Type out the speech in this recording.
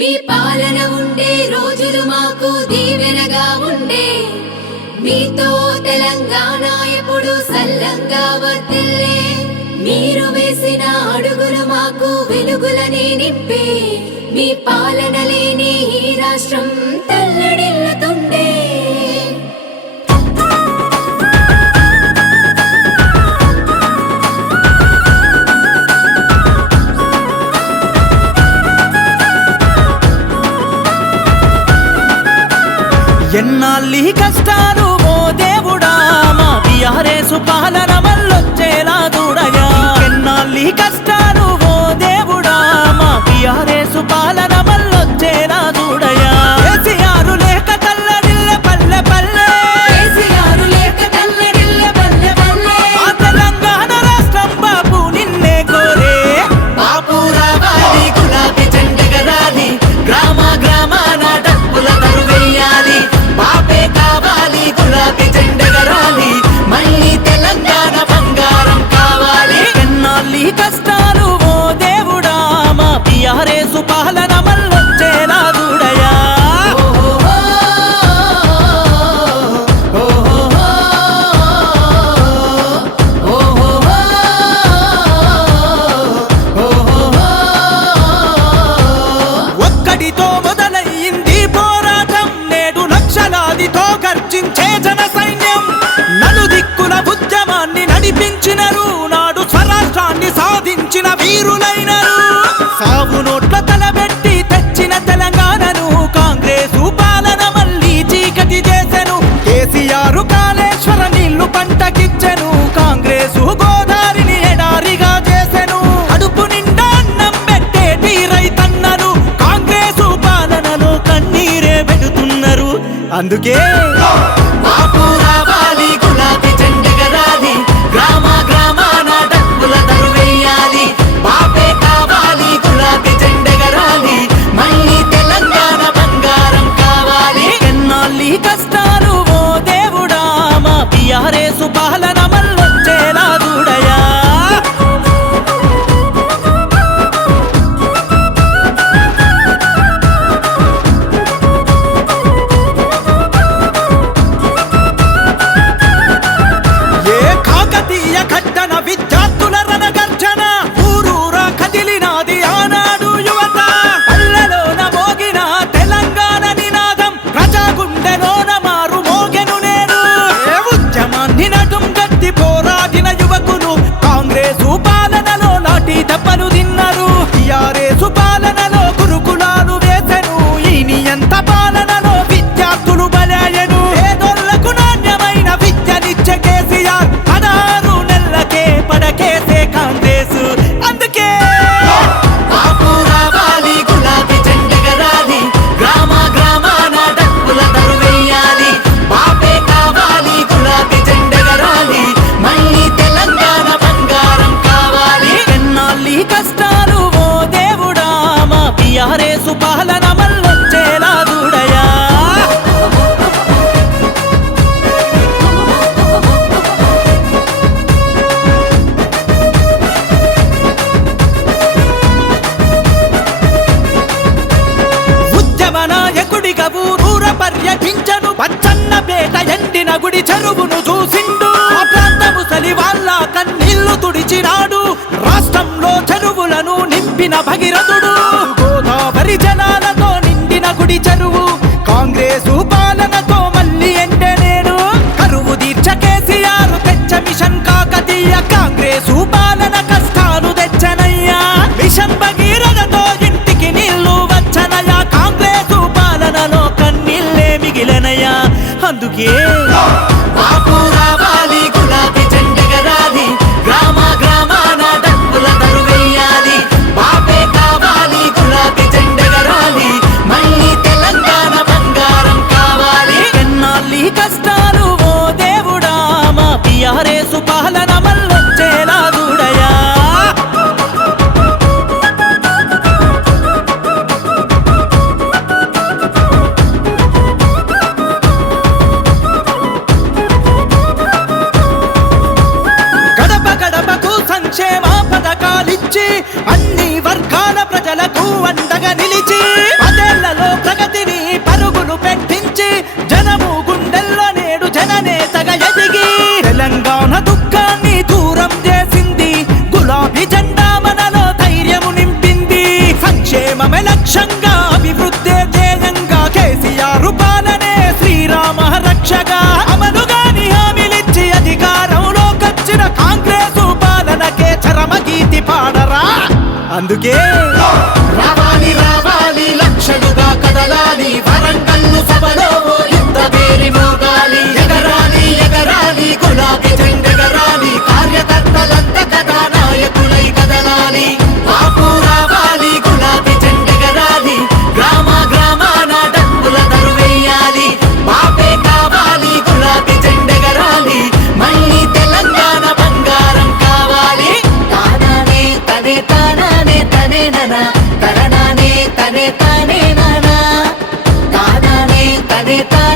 మీ పాలన ఉండే రోజులు మాకు దీవెనగా ఉండే. మీతో తెలంగాణ ఎప్పుడు సల్లంగా వర్తిల్లే. మీరు వేసిన అడుగులు మాకు వెలుగులని నింపే. మీ పాలన లేని ఈ రాష్ట్రం తల్లడిల్లతో అల్లి కష్టాలు కేసీఆరు కాళేశ్వర నీళ్ళు పంటకిచ్చెను. కాంగ్రెసు గోదావరిని ఎడారిగా చేసెను. అడుపు నిండా అన్నం పెట్టేటి రైతన్నరు కాంగ్రెసు పాలనలో కన్నీరే పెడుతున్నారు. అందుకే కట్టిన గుడి చెరువును చూసిండు. ఆ ప్రాంత ముసలి వాళ్ళ కన్నీళ్ళు తుడిచినాడు. రాష్ట్రంలో చెరువులను నింపిన భగీరథుడు. గోదావరి జనాలతో నిండిన గుడి చెరువు. కాంగ్రెసు పాలనతో మళ్ళీ ఎండే నేను కరువు దీర్చ కేసీఆర్ తెచ్చ మిషన్ కాకతీయ. కాంగ్రెసు పాలన కష్టాలు తెచ్చనయ్యా. మిషన్ భగీరథతో ఇంటికి నీళ్ళు వచ్చనయ్యా. కాంగ్రెసు పాలనలో కన్నీళ్ళే మిగిలనయ్యా. అందుకే టీఆర్ఎస్ పాలన మళ్ళొచ్చేలా చూడయా. గడప గడపకు సంక్షేమ పథకాలిచ్చి అన్ని వర్గాల ప్రజలకు అండగా నిలిచి అదేళ్ళలో ప్రగతిని అందుకే రావాలి రావాలి లక్షలుగా కదలాలి Cerita